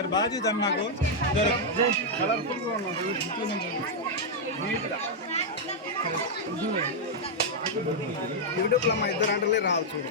జర బాగా చూద్దాం నాకు యూట్యూబ్లో మా ఇద్దరు. అంటలే రావు చూడు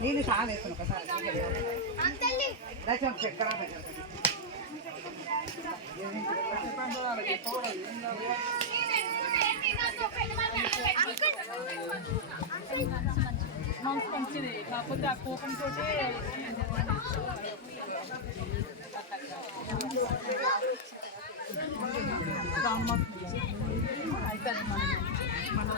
నేను చాలా వేస్తాను ఒకసారి. దశం చక్కెర మనసు మంచిది కాకపోతే ఆ కోపంతో అయితే మన